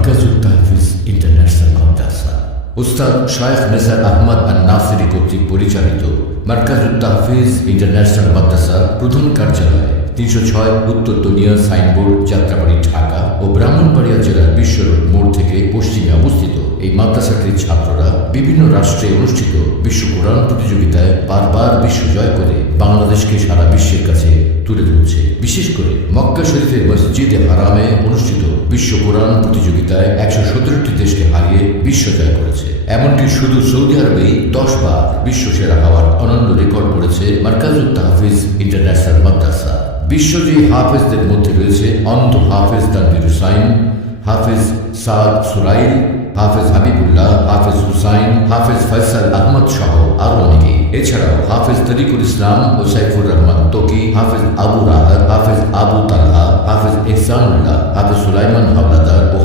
মার্কাজুত Tahfiz international মাদ্রাসা উস্তাদ শায়েখ নেসার আহমদ আন-নাসিরি কর্তৃক পরিচালিত মার্কাজুত তাহফিজ ইন্টারন্যাশনাল মাদ্রাসার প্রধান কার্যালয় ৩০৬ উত্তর দুনিয়া সাইনবোর্ড, যাত্রাবাড়ি, ঢাকা ও ব্রাহ্মণবাড়িয়া জেলার বিশ্ব রোড মোড় থেকে পশ্চিমে অবস্থিত। এই মাদ্রাসাটির ছাত্ররা বিভিন্ন রাষ্ট্রে অনুষ্ঠিত বিশ্ব কোরআন প্রতিযোগিতায় বারবার বিশ্ব জয় করে বাংলাদেশকে সারা বিশ্বের কাছে তুলে ধরছে। বিশেষ করে মক্কা শরীফের মসজিদে হারামে অনুষ্ঠিত বিশ্ব কোরআন প্রতিযোগিতায় ১১৭টি দেশকে হারিয়ে বিশ্ব জয় করেছে। এমনকি শুধু সৌদি আরবেই ১০ বার বিশ্ব সেরা হওয়ার অনন্য রেকর্ড করেছে মার্কাজুত তাহফিজ ইন্টারন্যাশনাল মাদ্রাসা। বিশ্বজয়ী হাফেজদের মধ্যে রয়েছে অন্ধ হাফেজ তানভীর হুসাইন, হাফেজ সাদ সুরাইল, হাফেজ হাবিবুল্লাহ, হাফেজ হুসাইন, হাফেজ ফয়সাল আহমদ সহ আরো অনেকে। এছাড়াও হাফেজ তরিকুল ইসলাম ও সাইফুর রহমান তকি, হাফেজ আবু রাহাত, হাফেজ আবু তালহা, হাফেজ ইহসানুল্লাহ, হাফেজ সুলাইমান হাওলাদার ও